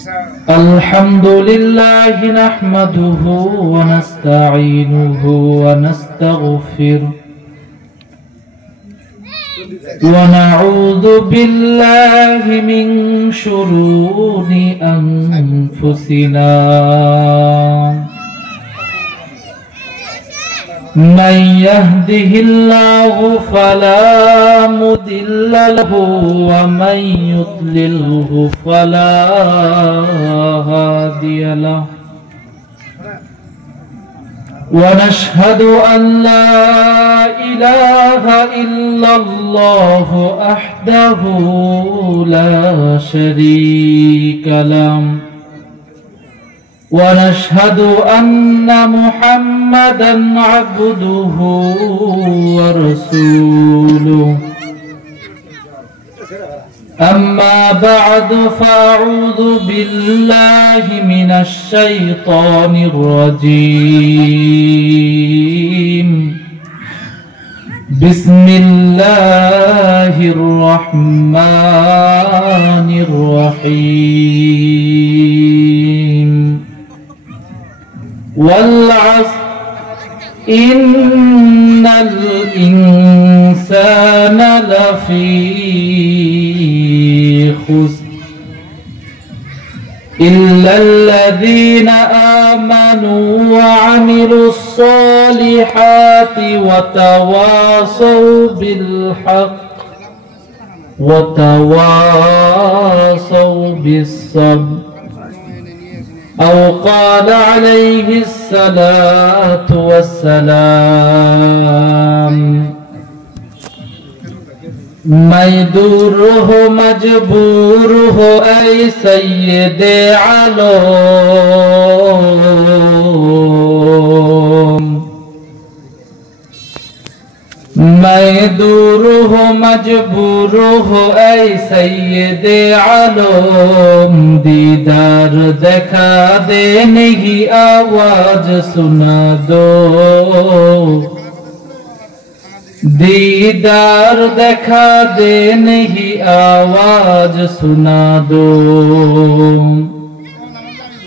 الحمد لله نحمده ونستعينه ونستغفره ونعوذ بالله من شرور أنفسنا من يهده الله فلا مضل له ومن يضلله فلا هادي له ونشهد أن لا إله إلا الله وحده لا شريك له ونشهد أن محمدا عبده ورسوله أما بعد فأعوذ بالله من الشيطان الرجيم بسم الله الرحمن الرحيم والعصر إن الإنسان لفي خسر إلا الذين آمنوا وعملوا الصالحات وتواصوا بالحق وتواصوا بالصبر أو قال عليه الصلاة والسلام ميدور ہو مجبور ہو اے سید عالم میں دور ہو مجبور ہو اے سید عالم دیدار دکھا دے نہیں آواز سنا دو دیدار دکھا دے نہیں آواز سنا دو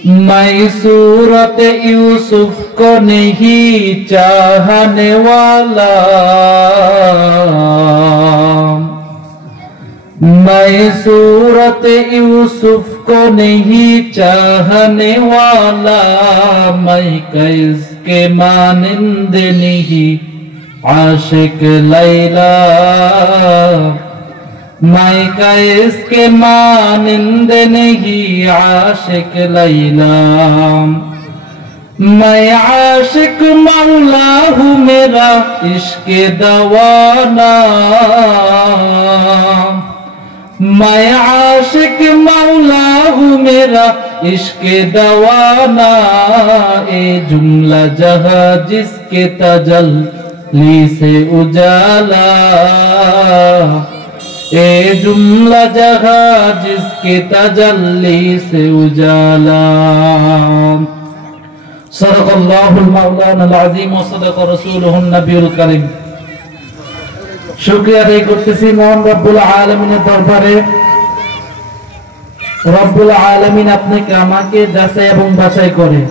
میں صورت یوسف کو نہیں چاہنے والا میں صورت یوسف کو نہیں چاہنے والا میں کس کے مانند نہیں عاشق لیلا میں کس کے مانند نہیں عاشق لیلا میں عاشق مولا ہوں میرا عشق دوانا میں عاشق مولا ہوں میرا عشق دوانا اے جملہ جہاں جس کے تجلی سے اجالا اے جملہ جہاں جس کے تجلی سے اجالا صدق اللہ المولانا العظیم وصدق رسولہ النبی الکریم শুকরিয়া আদায় করতেছি মহান রব্বুল আলামিনের দরবারে রব্বুল আলামিন আপনাকে আমাকে যাচাই এবং বাছাই করে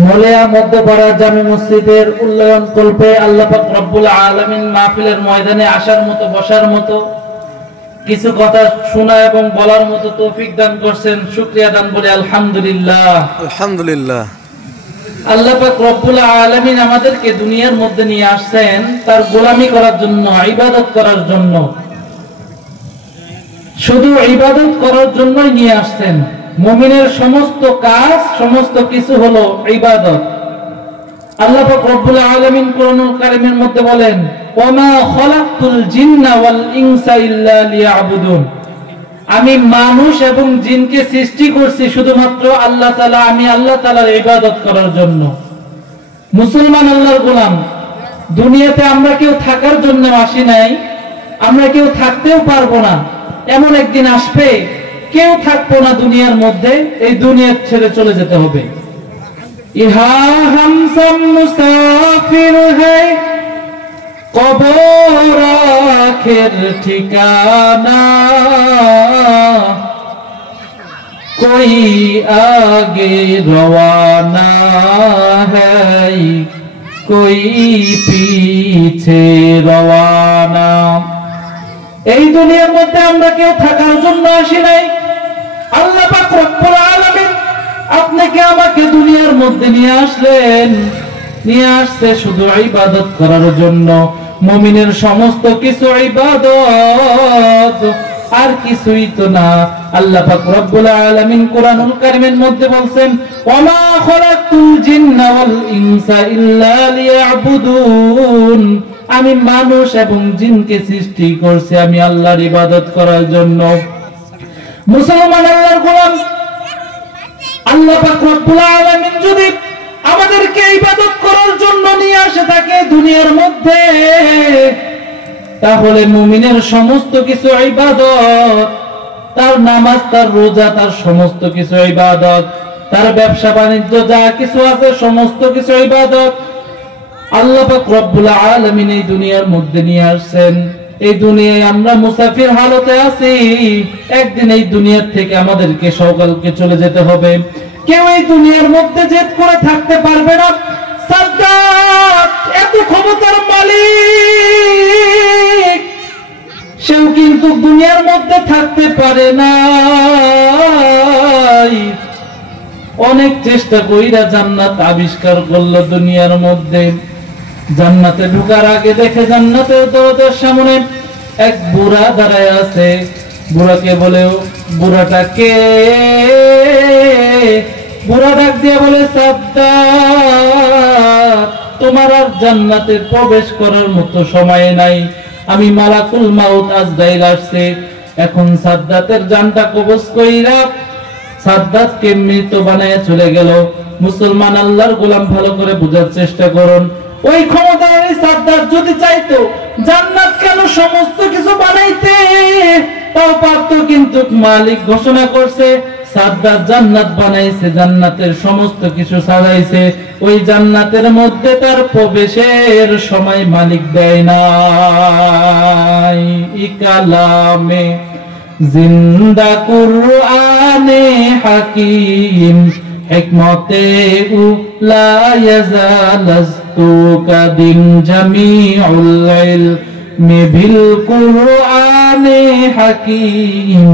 মলেয়া মধ্যপাড়া জামে মসজিদের উন্নয়ন কল্পে আল্লাহ পাক রব্বুল আলামিন মাহফিলের ময়দানে আসার মতো বসার মতো কিছু কথা শোনা এবং বলার মতো তৌফিক দান করেছেন শুকরিয়া দান বলে আলহামদুলিল্লাহ আলহামদুলিল্লাহ আল্লাহ পাক রব্বুল আলামিন আমাদেরকে দুনিয়ার মধ্যে নিয়ে আসছেন তার গোলামি করার জন্য ইবাদত করার জন্য শুধু ইবাদত করার জন্যই নিয়ে আসছেন মুমিনের সমস্ত কাজ সমস্ত কিছু হলো ইবাদত আল্লাহ পাক রব্বুল আলামিন কোরআনুল কারীমের মধ্যে বলেন ওয়ামা খালাকতুল জিন্না ওয়াল ইনসা ইল্লা লিয়াবুদুন আমি মানুষ এবং জিনকে সৃষ্টি করছি শুধুমাত্র আল্লাহ তাআলা আমি আল্লাহ তাআলার ইবাদত করার জন্য মুসলমান আল্লাহর গোলাম দুনিয়াতে আমরা কেউ থাকার জন্য আসি নাই আমরা কেউ থাকতেও পারবো না এমন একদিন আসবে কেউ থাকবো না দুনিয়ার মধ্যে এই দুনিয়া ছেড়ে চলে যেতে হবে ইহা হাম সব মুসাফির হ্যায় কবর আখের ঠিকানা कोई आगे रवाना है कोई पीछे रवाना। এই দুনিয়ার মধ্যে আমরা কেউ থাকার জন্য আসি নাই। আল্লাহ পাক রব্বুল আলামিন আপনাকে আমাকে দুনিয়ার মধ্যে নিয়ে আসলেন, নিয়ে আসছে শুধু ইবাদত করার জন্য। মুমিনের সমস্ত কিছু ইবাদত, আর কিছুই তো না। আল্লাহ পাক রব্বুল আলামিন কোরআনুল কারীমের মধ্যে বলছেন, ওয়ামা খালাকতুল জিন্না ওয়াল ইনসা ইল্লা লিয়াবুদুন, আমি মানুষ এবং জিনকে সৃষ্টি করছি আমি আল্লাহর ইবাদত করার জন্য। মুসলমান আল্লাহর গোলাম, আল্লাহ পাক রব্বুল আলামিন যদি আমাদেরকে ইবাদত করার জন্য নিয়ে আসে থাকে দুনিয়ার মধ্যে, তাহলে মুমিনের সমস্ত কিছু ইবাদত, তার নামাজ, তার রোজা, তার সমস্ত কিছু ইবাদত, তার ব্যবসা বাণিজ্য যা কিছু আছে সমস্ত কিছু ইবাদত। আল্লাহ পাক রব্বুল আলামিন এই দুনিয়ার মধ্যে নিয়ে আসছেন। এই দুনিয়ায় আমরা মুসাফির হালতে আছি, একদিন এই দুনিয়ার থেকে আমাদেরকে সকলকে চলে যেতে হবে। কেউ এই দুনিয়ার মধ্যে জেদ করে থাকতে পারবে না। সাদ্দাত এত ক্ষমতার মালিক, সেও কিন্তু দুনিয়ার মধ্যে থাকতে পারে না। অনেক চেষ্টা কইরা জান্নাত আবিষ্কার করলো দুনিয়ার মধ্যে। জান্নাতে ঢোকার আগে দেখে জান্নাতের দরজার সামনে এক বুড়া দাঁড়ায় আছে। বুড়াকে বলে, বুড়াটা কে? বুড়া ডাক দিয়ে বলে, সাদ্দাত, তোমার আর জান্নাতে প্রবেশ করার মতো সময় নাই। আমি মালাকুল মাউত আজরাইল আসছে, এখন সাদ্দাতের জানটা কবজ কইরা সাদ্দাতকে মৃত বানায় চলে গেল। মুসলমান আল্লাহর গোলাম, ভালো করে বোঝার চেষ্টা করুন। ওই ক্ষমতার সাদ্দাত যদি চাইতো জান্নাত কেন সমস্ত কিছু বানাইতে, তাও পারতো, কিন্তু মালিক ঘোষণা করছে সাদ্দাত জান্নাত বানাইছে, জান্নাতের সমস্ত কিছু সাজাইছে, ওই জান্নাতের মধ্যে তার প্রবেশের সময় মালিক দেয় নাই। ইকালামে জিন্দা কুরআনে হাকিম হিকমতে লা ইয়াজালাস্তু কাদিম জামিউল ইলমি বিল কুরআনে হাকিম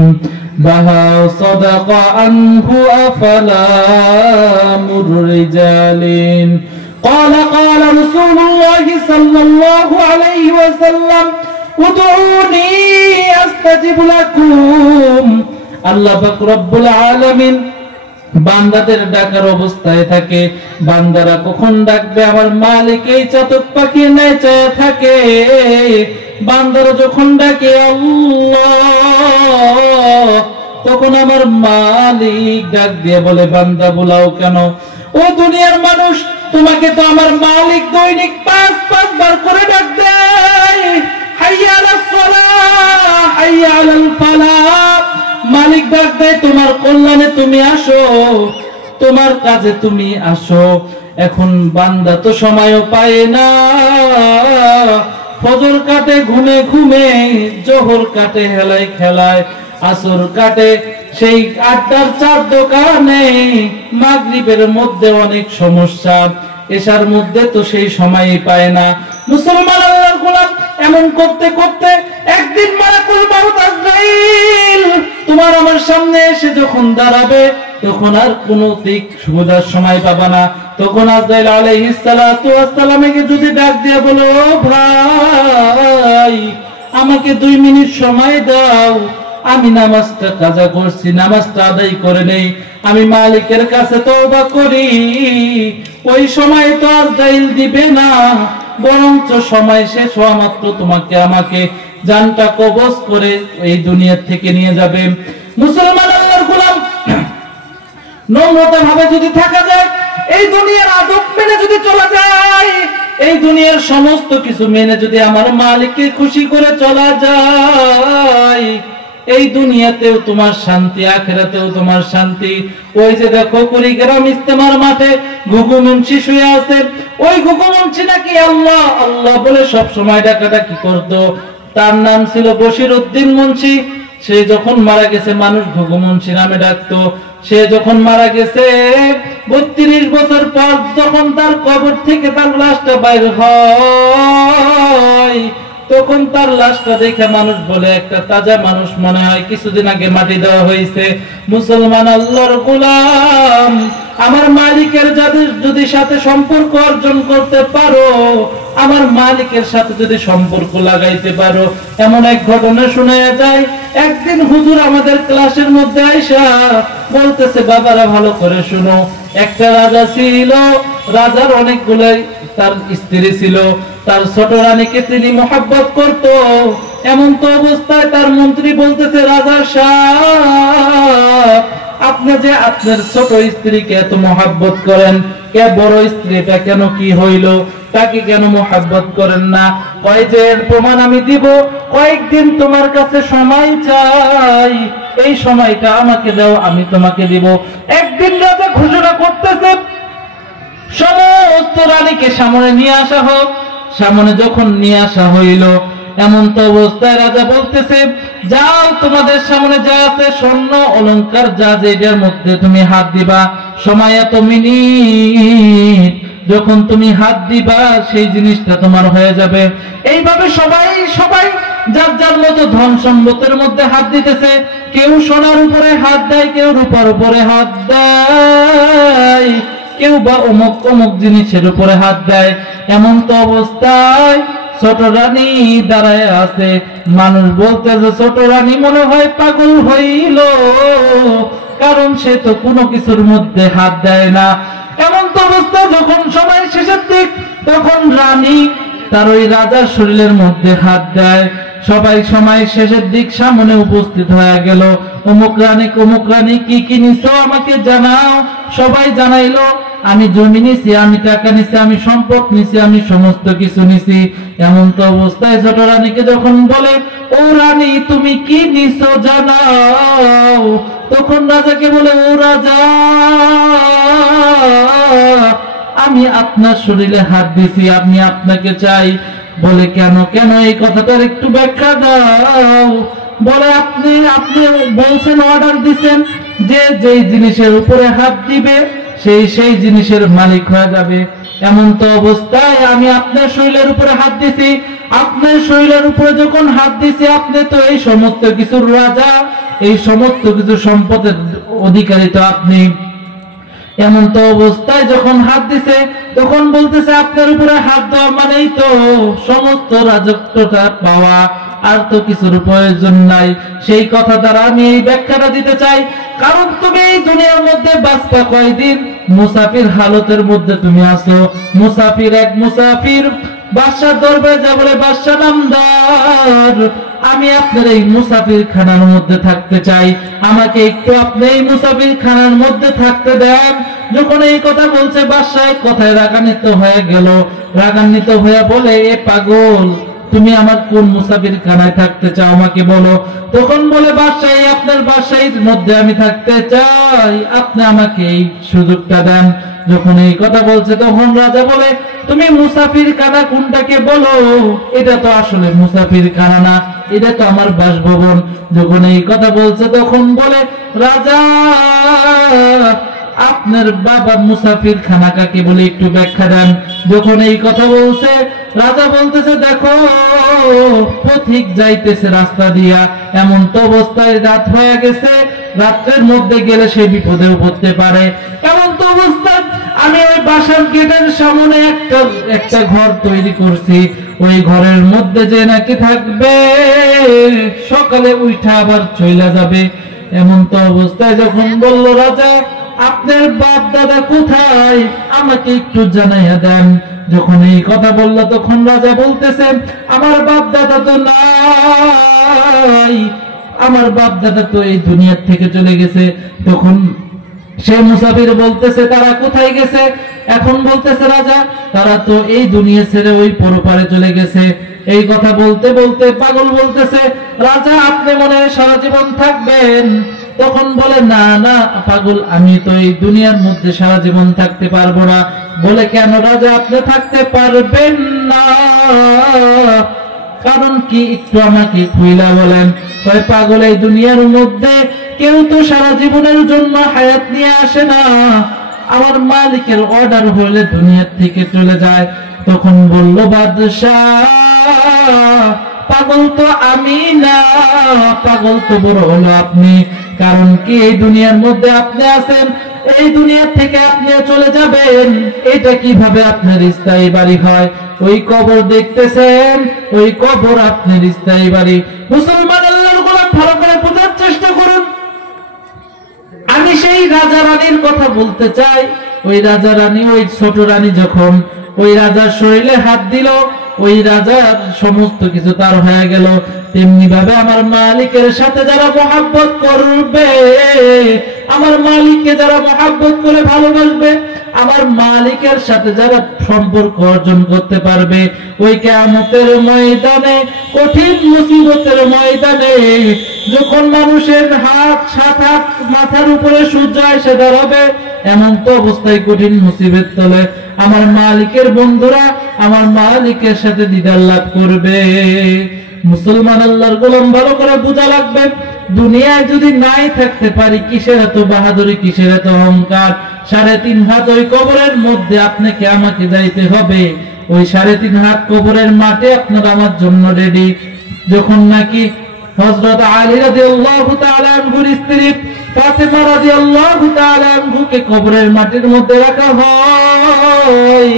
বাহা সাদাকা আনহু আফলামুর রিজালিন। قال رسول الله صلى الله عليه وسلم উদউনি আস্তাজিব লাকুম। আল্লাহ পাক রব্বুল আলামিন বান্দাদের ডাকার অবস্থায় থাকে। বান্দারা কখন ডাকবে আমার মালিক এই চাতক পাখির ন্যায় চেয়ে থাকে। বান্দারা যখন ডাকে আল্লাহ, তখন আমার মালিক ডাক দিয়ে বলে, বান্দা বুলাও কেন? ও দুনিয়ার মানুষ, তোমাকে তো আমার মালিক দৈনিক 5 বার করে ডাক দেয়। হাইয়া আলাস সালাহ, হাইয়া আলাল ফালাহ। মালিক ডাক দেয় তোমার কল্যাণে তুমি আসো, তোমার কাজে তুমি আসো। এখন বান্দা তো সময়ও পায় না। ফজর কাটে ঘুমে ঘুমে, জোহর কাটে হেলায় খেলায়, আসর কাটে সেই আড্ডার চার দোকানে, মাগরিবের মধ্যে অনেক সমস্যা, এশার মধ্যে তো সেই সময়ই পায় না। মুসলমান আল্লাহর গোলাম, এমন করতে করতে একদিন মালাকুল মাউত আজরাইল তোমার আমার সামনে এসে যখন দাঁড়াবে, তখন আর কোনো দিক সুবিধার সময় পাবা না। তখন আজরাইল আলাইহিস সালাতু ওয়াস সালামকে যদি ডাক দিয়ে বলো, ভাই আমাকে 2 মিনিট সময় দাও, আমি নামাজটা কাজা করছি, নামাজটা আদায় করে নেই, আমি মালিকের কাছে তওবা করি, ওই সময় তো আজরাইল দিবে না, বরঞ্চ সময় শেষ হওয়া মাত্র তোমাকে আমাকে জানটা কবজ করে এই দুনিয়া থেকে নিয়ে যাবে। মুসলমান আল্লাহর গোলাম, নম্রতা ভাবে যদি থাকা যায়, এই দুনিয়ার আদব মেনে যদি চলা যায়, এই দুনিয়ার সমস্ত কিছু মেনে যদি আমার মালিককে খুশি করে চলা যায়, এই দুনিয়াতেও তোমার শান্তি, আখিরাতেও তোমার শান্তি। ওই যে দেখো কুড়িগ্রাম ইস্তেমার মাঠে ঘুঘু মুন্সি শুয়ে আছে, ওই ঘুঘু মুন্সি নাকি আল্লাহ আল্লাহ বলে সব সময় ডাকাডাকি করতো। তার নাম ছিল বশির উদ্দিন মুন্সি। সে যখন মারা গেছে মানুষ ঘুঘু মুন্সি নামে ডাকতো। সে যখন মারা গেছে 32 বছর পর যখন তার কবর থেকে তার লাশটা বাইর হয়, তখন তার লাশটা দেখে মানুষ বলে একটা তাজা মানুষ মনে হয়, কিছুদিন আগে মাটি দেওয়া হয়েছে। মুসলমান আল্লাহর গোলাম, আমার মালিকের যদি সাথে সম্পর্ক অর্জন করতে পারো, আমার মালিকের সাথে যদি সম্পর্ক লাগাইতে পারো, এমন এক ঘটনা শোনা যায়। একদিন হুজুর আমাদের ক্লাসের মধ্যে আইসা বলতেছে, বাবারা ভালো করে শুনো, একটা রাজা ছিল, রাজার অনেকগুলো তার স্ত্রী ছিল, তার ছোট রানীকে তিনি মহব্বত করত। এমন তো অবস্থায় তার মন্ত্রী বলতেছে, রাজা সাহেব, আপনি যে আপনার ছোট স্ত্রীকে এত মহব্বত করেন, কে বড় স্ত্রীটা কেন কি হইল, তাকে কেন মহব্বত করেন না? কয় যে এর প্রমাণ আমি দিব, কয়েকদিন তোমার কাছে সময় চাই, এই সময়টা আমাকে দাও, আমি তোমাকে দিব। একদিন রাজা ঘোষণা করতেছে, সমস্ত রানীকে সামনে নিয়ে আসা হোক। সামনে যখন নিয়ে আসা হইল, এমন তো অবস্থায় রাজা বলতেছে, যাও তোমাদের সামনে যা আছে স্বর্ণ অলংকার যা যেটার মধ্যে তুমি হাত দিবা, সময় এত মিনিট, যখন তুমি হাত দিবা সেই জিনিসটা তোমার হয়ে যাবে। এইভাবে সবাই যার যার মতো ধন সম্পদের মধ্যে হাত দিতেছে। কেউ সোনার উপরে হাত দেয়, কেউ রূপার উপরে হাত দেয়, কেউ বা অমুক জিনিসের উপরে হাত দেয়। এমন তো অবস্থায় ছোট রানী দাঁড়ায় আছে। মানুষ বলতেছে, ছোট রানী মনে হয় পাগল হইল, কারণ সে তো কোনো কিছুর মধ্যে হাত দেয় না। এমন তো অবস্থা যখন সবাই শেষের দিক, তখন রানী তার ওই রাজার শরীরের মধ্যে হাত দেয়। সবাই সময় শেষের দিক সামনে উপস্থিত হয়ে গেল। অমুক রানী কি কি নিছো আমাকে জানাও। সবাই জানাইলো, আমি জমি নিছি, আমি টাকা নিছি, আমি সম্পদ নিছি, আমি সমস্ত কিছু নিছি। এমন তো অবস্থায় ছোট রানীকে যখন বলে, ও রানী তুমি কি নিছো জানাও, তখন রাজাকে বলে, ও রাজা আমি আপনার শরীরে হাত দিছি, আমি আপনাকে চাই। বলে কেন এই কথাটার একটু ব্যাখ্যা দাও। বলে আপনি বলছেন, অর্ডার দিচ্ছেন যে যেই জিনিসের উপরে হাত দিবে সেই জিনিসের মালিক হয়ে যাবে। এমন তো অবস্থায় আমি আপনার শরীরের উপরে হাত দিছি, আপনার শরীরের উপরে যখন হাত দিছি, আপনি তো এই সমস্ত কিছুর রাজা, এই সমস্ত কিছু সম্পদের অধিকারী তো আপনি। এমন তো অবস্থায় যখন হাত দিছে, তখন বলতেছে, আপনার উপরে হাত দেওয়া মানেই তো সমস্ত রাজত্বটা পাওয়া, আর তো কিছুর প্রয়োজন নাই। সেই কথা দ্বারা আমি এই ব্যাখ্যাটা দিতে চাই, কারণ তুমি এই দুনিয়ার মধ্যে বাঁচবা কয়দিন, মুসাফির হালতের মধ্যে তুমি আছো। মুসাফির বাদশার দরবারে যা বলে, বাদশা নামদার, আমি আপনার এই মুসাফির খানার মধ্যে থাকতে চাই, আমাকে একটু আপনি এই মুসাফির খানার মধ্যে থাকতে দেন। যখন এই কথা বলছে, বাদশাহ কথায় রাগান্বিত হয়ে গেল। রাগান্বিত হয়ে বলে, এ পাগল, তুমি আমার কোন মুসাফির খানায় থাকতে চাও আমাকে বলো। তখন বলে, বাদশাহ আপনার বাসার মধ্যে আমি থাকতে চাই, আপনি আমাকে এই সুযোগটা দেন। যখন এই কথা বলছে, তখন রাজা বলে, তুমি মুসাফির খানা কোনটাকে বলো, এটা তো আসলে মুসাফির খানা না, এটা তো আমার বাসভবন। যখন এই কথা বলছে, তখন বলে, রাজা আপনার বাবা মুসাফির খানা কাকে বলে একটু ব্যাখ্যা দেন। যখন এই কথা বলছে, রাজা বলতেছে, দেখো পথিক যাইতেছে রাস্তা দিয়া, এমন তো অবস্থায় রাত হয়ে গেছে, রাত্রের মধ্যে গেলে সে বিপদেও পড়তে পারে। এমন তো অবস্থায় আমি ওই বাসার গেটের সামনে একটা ঘর তৈরি করছি, ওই ঘরের মধ্যে যে নাকি থাকবে, সকালে উঠা আবার চলে যাবে। এমন তো অবস্থায় যখন বলল, রাজা আপনার বাপ দাদা কোথায়, আমাকে একটু জানাইয়া দেন। যখন এই কথা বলল, তখন রাজা বলতেছেন, আমার বাপ দাদা তো নাই, আমার বাপ দাদা তো এই দুনিয়ার থেকে চলে গেছে। তখন সে মুসাফির বলতেছে, তারা কোথায় গেছে? এখন বলতেছে রাজা, তারা তো এই দুনিয়া ছেড়ে ওই পরপারে চলে গেছে। এই কথা বলতে বলতে পাগল বলতেছে, রাজা আপনি মনে হয় সারা জীবন থাকবেন? তখন বলে, না না পাগল, আমি তো এই দুনিয়ার মধ্যে সারা জীবন থাকতে পারবো না। বলে, কেন রাজা আপনি থাকতে পারবেন না? কারণ কি একটু আমাকে খুইলা বলেন। পাগল, এই দুনিয়ার মধ্যে কেউ তো সারা জীবনের জন্য হায়াত নিয়ে আসে না, আমার মালিকের অর্ডার হলে দুনিয়া থেকে চলে যায়। তখন বলল বাদশাহ, পাগল তো আমি না, পাগল তো বড় হলো আপনি। কারণ কি, এই দুনিয়ার মধ্যে আপনি আছেন, এই দুনিয়া থেকে আপনি চলে যাবেন, এটা কিভাবে আপনার স্থায়ী বাড়ি হয়? ওই কবর দেখতেছেন, ওই কবর আপনার স্থায়ী বাড়ি। মুসলমান আল্লাহর গোলাম, ভালো করে বোঝার চেষ্টা করুন। আমি সেই রাজা রানীর কথা বলতে চাই। ওই রাজা রানী, ওই ছোট রানী যখন ওই রাজার শরীরে হাত দিল, ওই রাজার সমস্ত কিছু তার হয়ে গেল। তেমনি ভাবে আমার মালিকের সাথে যারা মহব্বত করবে, আমার মালিককে যারা মহব্বত করে ভালোবাসবে, আমার মালিকের সাথে যারা সম্পর্ক অর্জন করতে পারবে, ওই কিয়ামতের ময়দানে, কঠিন মুসিবতের ময়দানে, যখন মানুষের হাত 7 হাত মাথার উপরে সূর্য এসে দাঁড়াবে, এমন তো অবস্থায় কঠিন মুসিবত তলে আমার মালিকের বন্ধুরা আমার মালিকের সাথে দিদার লাভ করবে। মুসলমান আল্লাহর গোলাম, ভালো করে বোঝা লাগবে, দুনিয়ায় যদি নাই থাকতে পারি, কিসের এত বাহাদুরি, কিসের এত অহংকার? 3.5 হাত ওই কবরের মধ্যে আপনাকে আমাকে যাইতে হবে। ওই 3.5 হাত কবরের মাঠে আপনার আমার জন্য রেডি। যখন নাকি হযরত আলী রাদিয়াল্লাহু তাআলা আনহুর স্ত্রী ফাতেমা রাদিয়াল্লাহু তাআলা আনহুকে কবরের মাটির মধ্যে রাখা হয়,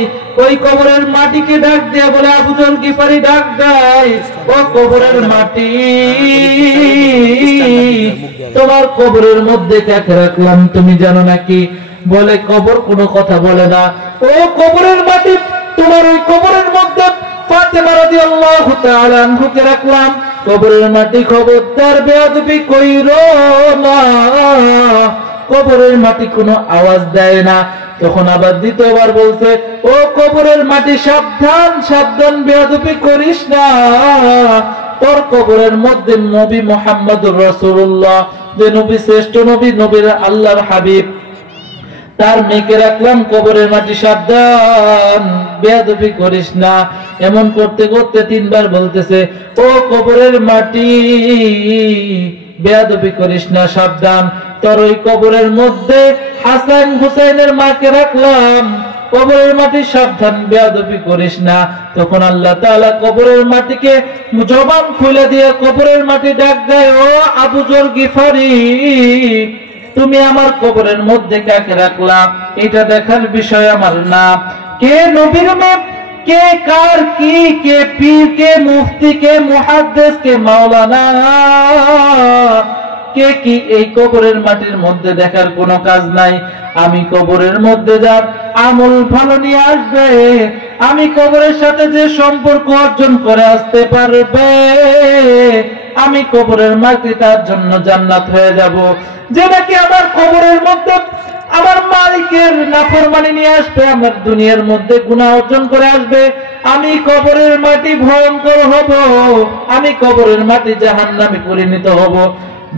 ওই কবরের মাটিকে ডাক দিয়ে বলে, আবু যর গিফারি ডাক দেয়, ও কবরের মাটি, তোমার কবরের মধ্যে কাকে রাখলাম তুমি জানো নাকি? বলে, কবর কোনো কথা বলে না। ও কবরের মাটি, তোমার ওই কবরের মধ্যে ফাতেমা রাদিয়াল্লাহু তাআলা আনহুকে রাখলাম। কবরের মাটি, খবরদার বেয়াদবি কইরো না। কবরের মাটি কোনো আওয়াজ দেয় না। তখন আবার দ্বিতীয়বার বলছে, ও কবরের মাটি, সাবধান সাবধান, বেয়াদবি করিস না। তোর কবরের মধ্যে নবী মুহাম্মদুর রাসূলুল্লাহ, যে নবী, শ্রেষ্ঠ নবী, নবীর আল্লাহর হাবিব, তার মেয়েকে রাখলাম। কবরের মাটি, সাবধান, বেয়াদবি করিস না। এমন করতে করতে 3 বার বলতেছে, ও কবরের মাটি, বেয়াদবি করিস না, সাবধান। তোর ওই কবরের মধ্যে হাসান হুসাইনের মাকে রাখলাম। কবরের মাটি, সাবধান, বেয়াদবি করিস না। তখন আল্লাহ তাআলা কবরের মাটিকে জবান খুলে দিয়ে কবরের মাটি ডাক দেয়, ও আবু যর গিফারি, তুমি আমার কবরের মধ্যে কাকে রাখলাম? এটা দেখার বিষয় আমার না। কে নবীর মেয়ে, কে কার কি, কে পীর, কে মুফতি, কে মুহাদ্দিস, কে মাওলানা, কে কি, এই কবরের মাটির মধ্যে দেখার কোনো কাজ নাই। আমি কবরের মধ্যে যার আমল ভালো নিয়ে আসবে, আমি কবরের সাথে যে সম্পর্ক অর্জন করে আসতে পারবে, আমি কবরের মাটি তার জন্য জান্নাত হয়ে যাব। যে নাকি আমার কবরের মধ্যে আমার মালিকের নাফরমানি নিয়ে আসবে, আমার দুনিয়ার মধ্যে গুনাহ অর্জন করে আসবে, আমি কবরের মাটি ভয়ঙ্কর হব, আমি কবরের মাটি জাহান্নামে পরিণত হব।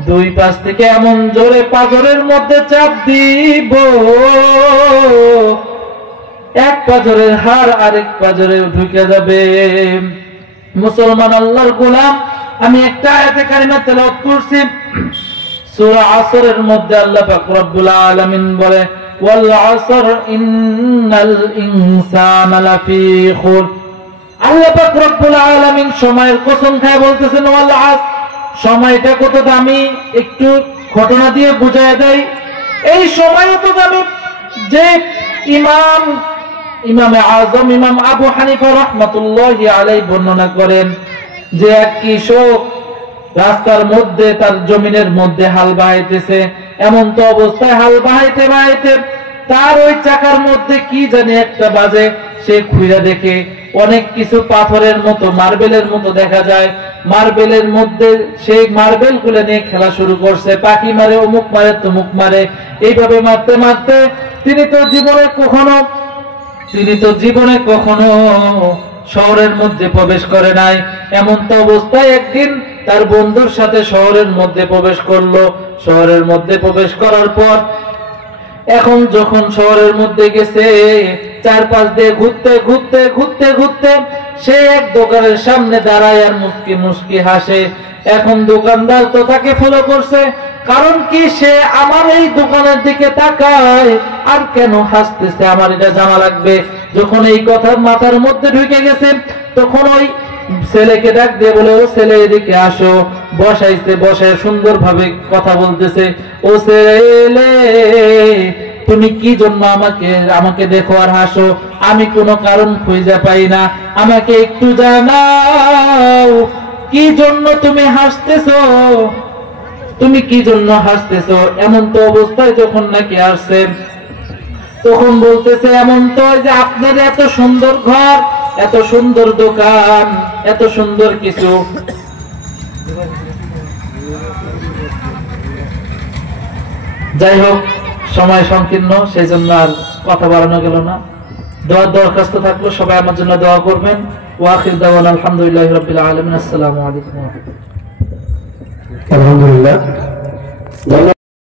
2 পাশ থেকে এমন জোরে পাথরের মধ্যে চাপ দিব, এক পাথরের হাড় আরেক পাথরে ঢুকে যাবে। মুসলমান আল্লাহর গোলাম, আমি একটা আয়াতে কারিমা তেলাওয়াত করছি, সূরা আসরের মধ্যে আল্লাহ পাক রব্বুল আলামিন বলে, ওয়াল আসর ইন্নাল ইনসানা লাফি খুর। আল্লাহ পাক রব্বুল আলামিন সময়ের কসম খায় বলতেছেন, ওয়াল আসর, সময়টা কত দামি একটু ঘটনা দিয়ে বুঝায় দেয়। এই সময় তো দামি যে ইমামে আযম ইমাম আবু হানিফা রাহমাতুল্লাহি আলাইহি বর্ণনা করেন যে এক কৃষক রাস্তার মধ্যে তার জমিনের মধ্যে হাল বাহাইতেছে। এমন তো অবস্থায় হাল বাহাইতে বাহাইতে তার ওই চাকার মধ্যে কি জানি একটা বাজে। সে খুঁড়ে দেখে অনেক কিছু পাথরের মতো, মার্বেলের মতো দেখা যায়। মার্বেলের মধ্যে সেই মার্বেল গুলো নিয়ে খেলা শুরু করছে। পাখি মারে, অমুক মারে, তমুক মারে, এইভাবে মারতে মারতে তিনি তো জীবনে কখনো শহরের মধ্যে প্রবেশ করে নাই। এমন তো অবস্থায় একদিন তার বন্ধুর সাথে শহরের মধ্যে প্রবেশ করলো। শহরের মধ্যে প্রবেশ করার পর এখন যখন শহরের মধ্যে গেছে, চারপাশ দিয়ে ঘুরতে ঘুরতে ঘুরতে ঘুরতে সে এক দোকানের সামনে দাঁড়ায় আর মুস্কি মুস্কি হাসে। এখন দোকানদার তো তাকে ফলো করছে, কারণ কি সে আমার এই দোকানের দিকে তাকায় আর কেন হাসতেছে আমার এটা জানা লাগবে। যখন এই কথা মাথার মধ্যে ঢুকে গেছে, তখন ওই ছেলেকে ডাক দিয়ে বলে, ও ছেলে এদিকে আসো। বসাইছে, বসে সুন্দরভাবে কথা বলতেছে, ও ছেলে তুমি কি জন্য আমাকে দেখো আর হাসো? আমি কোনো কারণ খুঁজে পাই না, আমাকে একটু জানাও কি জন্য তুমি হাসতেছো, তুমি কি জন্য হাসতেছো? এমন তো অবস্থায় যখন নাকি আসছে, তখন বলতেছে এমন তো যে আপনার এত সুন্দর ঘর, এত সুন্দর দোকান, এত সুন্দর কিছু। যাই হোক, সময় সংকীর্ণ, সেই জন্য আর কথা বাড়ানো গেল না। দোয়ার দরখাস্ত থাকলো, সবাই আমার জন্য দোয়া করবেন। ওয়া আখির দাওয়ানা আলহামদুলিল্লাহি রাব্বিল আলামিন। আসসালামু আলাইকুম। আলহামদুলিল্লাহ।